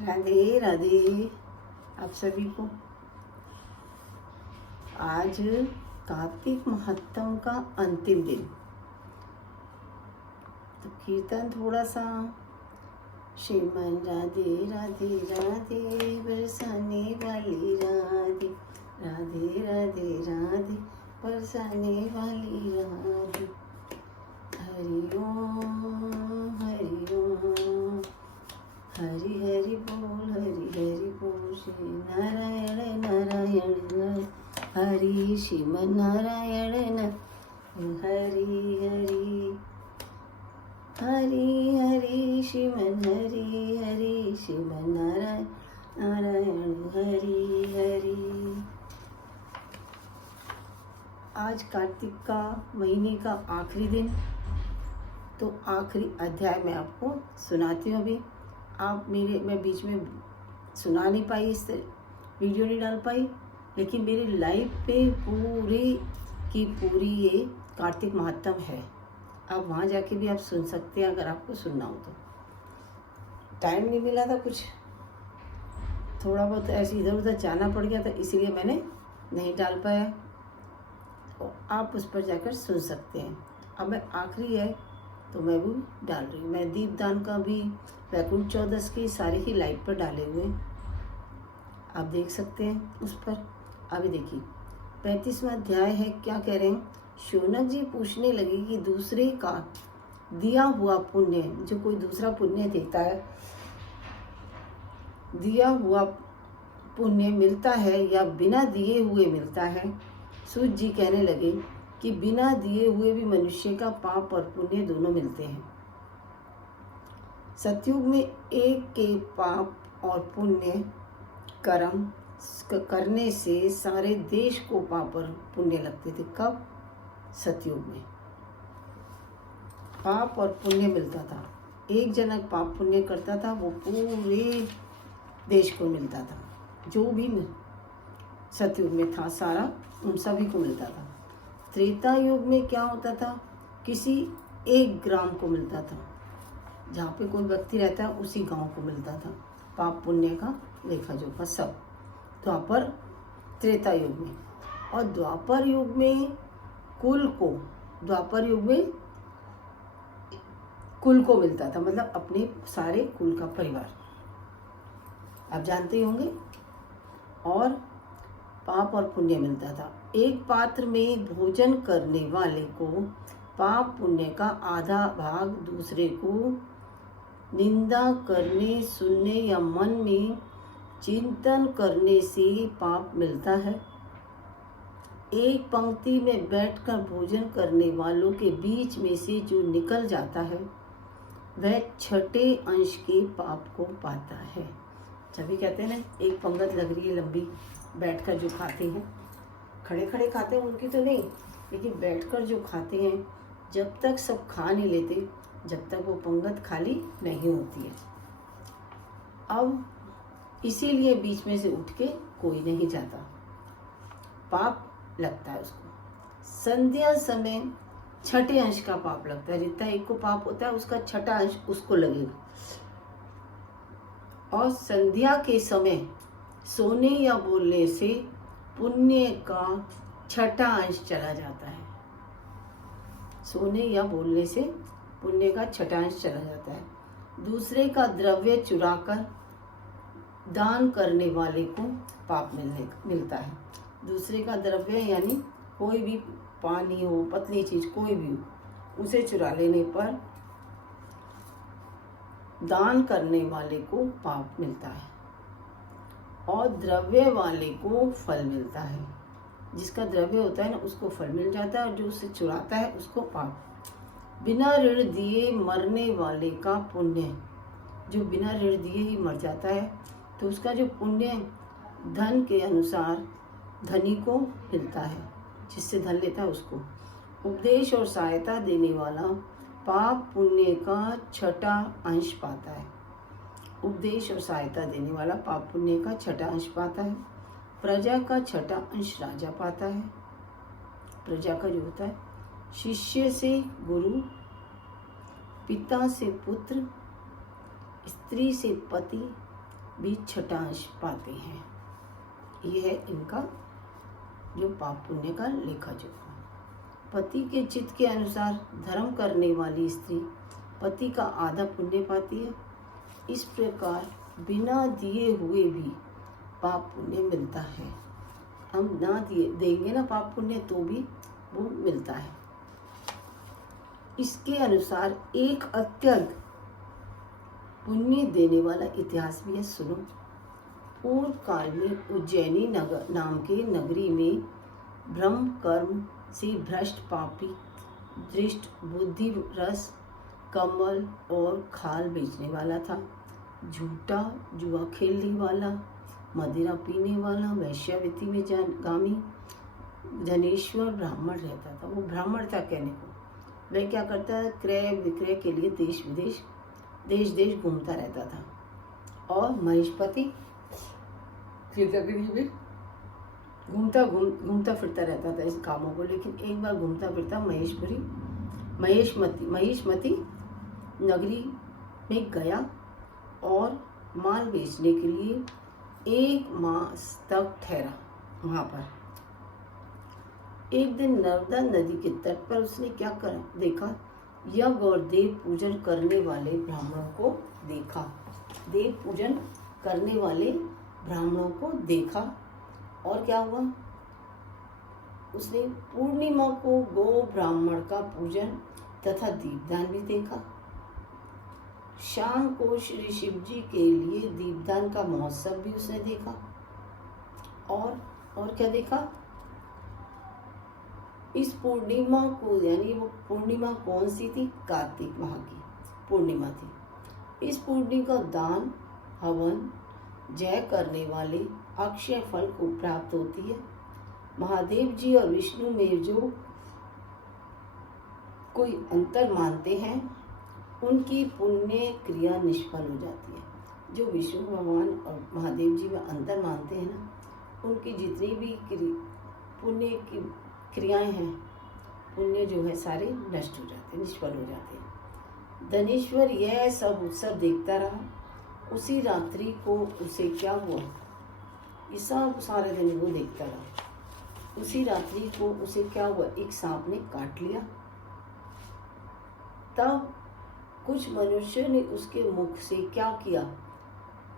राधे राधे आप सभी को। आज कार्तिक महात्म का अंतिम दिन, तो कीर्तन थोड़ा सा। श्रीमान राधे राधे राधे बरसाने वाली राधे, राधे राधे राधे बरसाने वाली राधे। हरि ओम हरि ओम, हरि हरि बोल श्री नारायण नारायण हरि श्रीमन नारायण हरि हरि हरि हरि श्रीमन हरि श्रीमन नारायण नारायण हरि हरि। आज कार्तिक का महीने का आखिरी दिन, तो आखिरी अध्याय मैं आपको सुनाती हूँ। अभी आप मैं बीच में सुना नहीं पाई, इस वीडियो नहीं डाल पाई, लेकिन मेरे लाइव पे पूरी की पूरी ये कार्तिक महात्म है। आप वहाँ जाके भी आप सुन सकते हैं अगर आपको सुनना हो तो। टाइम नहीं मिला था, कुछ थोड़ा बहुत ऐसे इधर उधर जाना पड़ गया था, इसलिए मैंने नहीं डाल पाया। तो आप उस पर जाकर सुन सकते हैं। अब मैं आखिरी है तो मैं भी डाल रही हूँ। मैं दीपदान का भी, वैकुंठ चौदस के सारे ही लाइव पर डाले हुए आप देख सकते हैं उस पर। अभी देखिए 35वां अध्याय है। क्या कह रहे हैं? शौनक जी पूछने लगे कि दूसरे का दिया हुआ पुण्य, जो कोई दूसरा पुण्य देता है, दिया हुआ पुण्य मिलता है या बिना दिए हुए मिलता है? सूत जी कहने लगे कि बिना दिए हुए भी मनुष्य का पाप और पुण्य दोनों मिलते हैं। सतयुग में एक के पाप और पुण्य कर्म करने से सारे देश को पाप और पुण्य लगते थे। कब? सतयुग में पाप और पुण्य मिलता था। एक जनक पाप पुण्य करता था, वो पूरे देश को मिलता था। जो भी सतयुग में था सारा उन सभी को मिलता था। त्रेता युग में क्या होता था? किसी एक ग्राम को मिलता था, जहाँ पे कोई व्यक्ति रहता है उसी गांव को मिलता था पाप पुण्य का लेखा जोखा सब। द्वापर त्रेता युग में, और द्वापर युग में कुल को मिलता था, मतलब अपने सारे कुल का परिवार, आप जानते ही होंगे। और पाप और पुण्य मिलता था। एक पात्र में भोजन करने वाले को पाप पुण्य का आधा भाग दूसरे को निंदा करने, सुनने या मन में चिंतन करने से पाप मिलता है। एक पंक्ति में बैठकर भोजन करने वालों के बीच में से जो निकल जाता है वह छठे अंश के पाप को पाता है। सभी कहते हैं ना, एक पंगत लग रही है लंबी, बैठकर जो खाते हैं, खड़े खड़े खाते हैं उनकी तो नहीं, लेकिन बैठकर जो खाते हैं, जब तक सब खा नहीं लेते जब तक वो पंगत खाली नहीं होती है। अब इसीलिए बीच में से उठ के कोई नहीं जाता, पाप लगता है उसको। संध्या समय छठे अंश का पाप लगता है। जितना एक को पाप होता है उसका छठा अंश उसको लगेगा। और संध्या के समय सोने या बोलने से पुण्य का छठा अंश चला जाता है। सोने या बोलने से पुण्य का छठा अंश चला जाता है। दूसरे का द्रव्य चुराकर दान करने वाले को पाप मिलता है। दूसरे का द्रव्य यानी कोई भी पानी हो, पतली चीज कोई भी हो, उसे चुरा लेने पर दान करने वाले को पाप मिलता है। और द्रव्य वाले को फल मिलता है। जिसका द्रव्य होता है ना उसको फल मिल जाता है, और जो उसे चुराता है उसको पाप। बिना ऋण दिए मरने वाले का पुण्य, जो बिना ऋण दिए ही मर जाता है तो उसका जो पुण्य धन के अनुसार धनी को मिलता है, जिससे धन लेता है उसको। उपदेश और सहायता देने वाला पाप पुण्य का छठा अंश पाता है। उपदेश और सहायता देने वाला पाप पुण्य का छठा अंश पाता है। प्रजा का छठा अंश राजा पाता है। प्रजा का जो होता है, शिष्य से गुरु, पिता से पुत्र, स्त्री से पति, भी छठांश पाते हैं। ये है इनका जो पाप पुण्य का लेखा जोखा। पति के चित्त के अनुसार धर्म करने वाली स्त्री पति का आधा पुण्य पाती है। इस प्रकार बिना दिए हुए भी पाप पुण्य मिलता है। हम ना दिए देंगे ना पाप पुण्य तो भी वो मिलता है। इसके अनुसार एक अत्यंत पुण्य देने वाला इतिहास भी है, सुनो। पूर्व काल में उज्जैनी नगर नाम के नगरी में ब्रह्म कर्म से भ्रष्ट पापी दृष्ट बुद्धि रस कमल और खाल बेचने वाला था। झूठा जुआ खेलने वाला, मदिरा पीने वाला, वैश्यावृत्ति में गामी धनेश्वर ब्राह्मण रहता था। वो ब्राह्मण था कहने को। वह क्या करता था, क्रय विक्रय के लिए देश विदेश देश देश घूमता रहता था। और महेशपति में घूमता फिरता रहता था इस कामों को। लेकिन एक बार घूमता फिरता महेशमती नगरी में गया और माल बेचने के लिए 1 मास तक ठहरा वहाँ पर। एक दिन नर्मदा नदी के तट पर उसने क्या करा देखा, यज्ञ और देव पूजन करने वाले ब्राह्मणों को देखा। देव पूजन करने वाले ब्राह्मणों को देखा और क्या हुआ, उसने पूर्णिमा को गो ब्राह्मण का पूजन तथा दीपदान भी देखा। शाम को श्री शिव जी के लिए दीपदान का महोत्सव भी उसने देखा। और क्या देखा, इस पूर्णिमा को, यानी वो पूर्णिमा कौन सी थी, कार्तिक माह की पूर्णिमा थी। इस पूर्णिमा का दान हवन जय करने वाले अक्षय फल को प्राप्त होती है। महादेव जी और विष्णु में जो कोई अंतर मानते हैं उनकी पुण्य क्रिया निष्फल हो जाती है। जो विष्णु भगवान और महादेव जी में अंतर मानते हैं ना, उनकी जितनी भी पुण्य की क्रियाएं हैं, पुण्य जो है सारे नष्ट हो जाते हैं, निष्फल हो जाते हैं। धनेश्वर यह सब उत्सव देखता रहा। उसी रात्रि को उसे क्या हुआ, ये सब सारे दिन वो देखता रहा। उसी रात्रि को उसे क्या हुआ, एक सांप ने काट लिया। तब कुछ मनुष्य ने उसके मुख से क्या किया,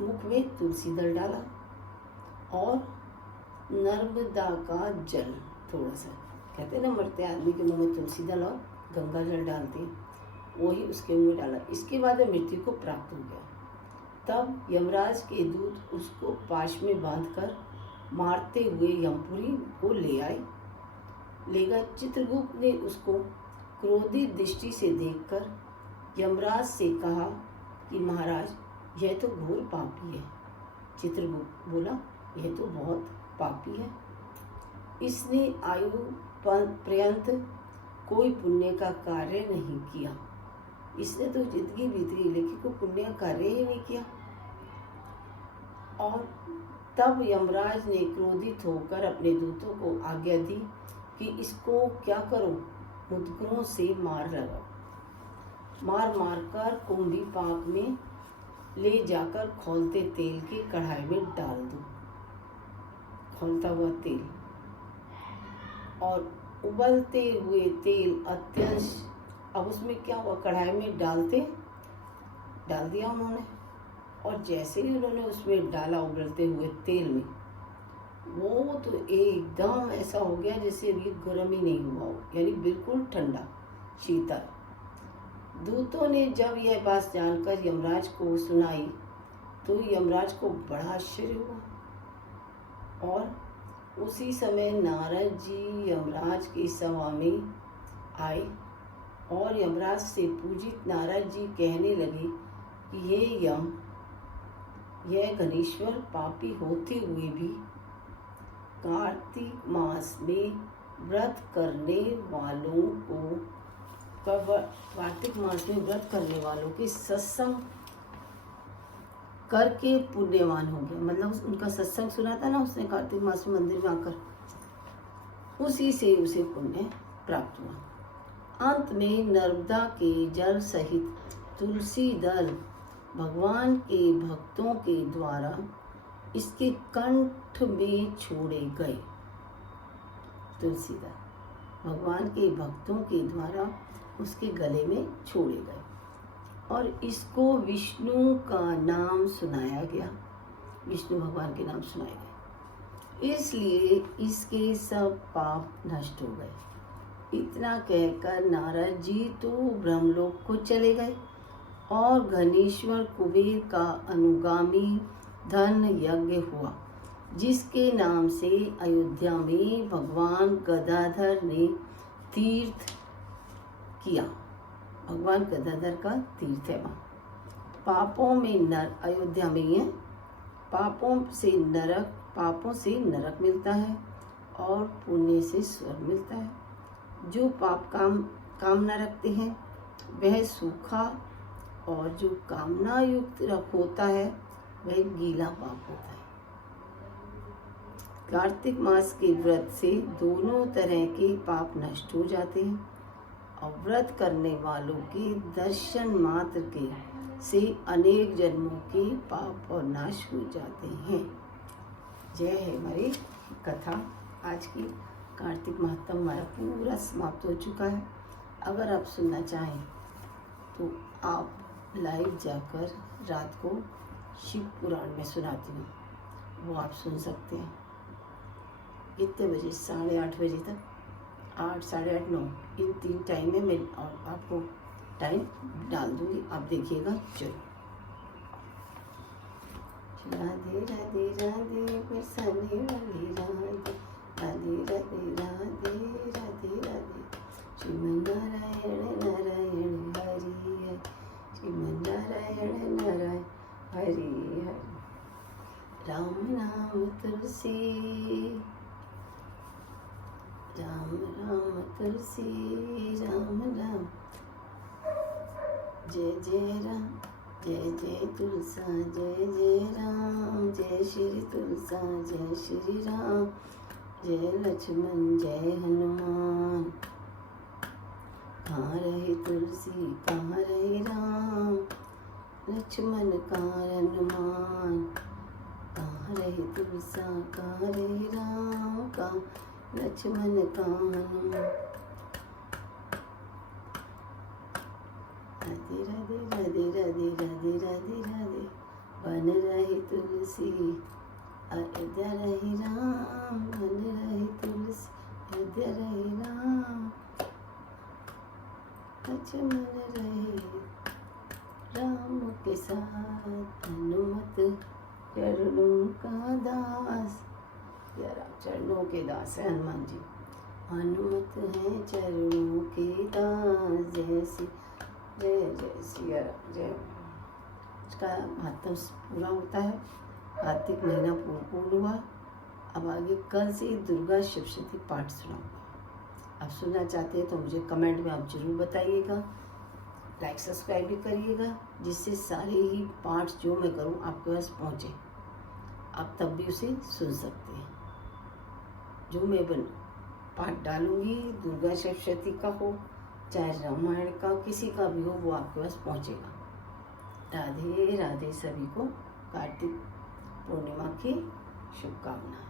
मुख में तुलसी दल डाला और नर्मदा का जल, थोड़ा सा कहते ना मरते आदमी के मुंह में तुलसी दल और गंगा जल डालते हैं, वही उसके मुंह में डाला। इसके बाद मृत्यु को प्राप्त हो गया। तब यमराज के दूत उसको पाश में बांधकर मारते हुए यमपुरी को ले आए। लेगा चित्रगुप्त ने उसको क्रोधित दृष्टि से देखकर यमराज से कहा कि महाराज यह तो घोर पापी है। चित्रगुप्त बोला यह तो बहुत पापी है, इसने आयु पर्यंत कोई पुण्य का कार्य नहीं किया। इसने तो जिंदगी बीत गई लेकिन कोई पुण्य का कार्य ही नहीं किया। और तब यमराज ने क्रोधित होकर अपने दूतों को आज्ञा दी कि इसको क्या करो, मुद्गरों से मार कर कुंभी पाक में ले जाकर खौलते तेल की कढ़ाई में डाल दो। खौलता हुआ तेल और उबलते हुए तेल अत्यंत, अब उसमें क्या हुआ, कढ़ाई में डाल दिया उन्होंने। और जैसे ही उन्होंने उसमें डाला उबलते हुए तेल में, वो तो एकदम ऐसा हो गया जैसे अभी गर्म ही नहीं हुआ हो, यानी बिल्कुल ठंडा शीतल। दूतों ने जब यह बात जानकर यमराज को सुनाई तो यमराज को बड़ा आश्चर्य हुआ। और उसी समय नारद जी यमराज की सभा में आए और यमराज से पूजित नारद जी कहने लगे कि हे यम, यह घनेश्वर पापी होते हुए भी कार्तिक मास में व्रत करने वालों को, कार्तिक मास में व्रत करने वालों के सत्संग करके पुण्यवान हो गया। मतलब उनका सत्संग सुना था ना उसने कार्तिक मास में मंदिर में आकर, उसी से उसे पुण्य प्राप्त हुआ। अंत में नर्मदा के जल सहित तुलसी दल भगवान के भक्तों के द्वारा इसके कंठ में छोड़े गए। तुलसीदास भगवान के भक्तों के द्वारा उसके गले में छोड़े गए और इसको विष्णु का नाम सुनाया गया, विष्णु भगवान के नाम सुनाए गए, इसलिए इसके सब पाप नष्ट हो गए। इतना कहकर नारद जी तो ब्रह्मलोक को चले गए और घनेश्वर कुबेर का अनुगामी धन यज्ञ हुआ, जिसके नाम से अयोध्या में भगवान गदाधर ने तीर्थ किया। भगवान गदाधर का तीर्थ है वहाँ। पापों में अयोध्या में ही है। पापों से नरक मिलता है और पुण्य से स्वर्ग मिलता है। जो पाप कामना रखते हैं वह सूखा और जो कामना युक्त होता है वह गीला पाप होता है। कार्तिक मास के व्रत से दोनों तरह के पाप नष्ट हो जाते हैं और व्रत करने वालों के दर्शन मात्र के से अनेक जन्मों के पाप और नाश हो जाते हैं। जय है। हमारी कथा आज की कार्तिक महात्म हमारा पूरा समाप्त हो चुका है। अगर आप सुनना चाहें तो आप लाइव जाकर रात को शिव पुराण में सुनाती हूँ, वो आप सुन सकते हैं। कितने बजे? 8:30 बजे तक, 8, 8:30, 9 इन 3 टाइम में मैं और आपको टाइम डाल दूँगी, आप देखिएगा। चलो राधे राधे राधे बरसाने वाली राधे, राधे राधे राधे राधे राधे। श्रीमन्नारायण नारायण हरि हरि, श्रीमन्नारायण नारायण हरि हरि। राम नाम तुलसी, राम राम तुलसी, राम राम। जय जय राम, जय जय तुलसा, जय जय राम, जय श्री तुलसा, जय श्री राम, जय लक्ष्मण, जय हनुमान। कहाँ रहे तुलसी, कहाँ रहे राम, लक्ष्मण कहाँ हनुमान। कहाँ रहे तुलसा, कहाँ रहे राम, कहाँ लक्ष्मण कहाँ हनुमान। राधे राधे राधे राधे राधे राधे राधे। बन रही तुलसी, अयोध्या रही राम, बन रही तुलसी, अयोध्या रही राम, लक्ष्मण रहे राम के साथ। हनुमत चरणों का दास, यार चरणों के दास है हनुमान जी। हनुमत है चरणों के दास, जय श्री जय जय सिया राम, जय। इसका महत्व पूरा होता है। कार्तिक महीना पूर्ण हुआ। अब आगे कल से दुर्गा सप्तशती पाठ सुनाऊंगा। आप सुनना चाहते हैं तो मुझे कमेंट में आप जरूर बताइएगा। लाइक सब्सक्राइब भी करिएगा, जिससे सारे ही पाठ जो मैं करूं आपके पास पहुंचे, आप तब भी उसे सुन सकते हैं। जो मैं पाठ डालूंगी, दुर्गा सप्तशती का हो चाहे रामायण का, किसी का भी हो, वो आपके पास पहुंचेगा। राधे राधे। सभी को कार्तिक पूर्णिमा की शुभकामनाएं।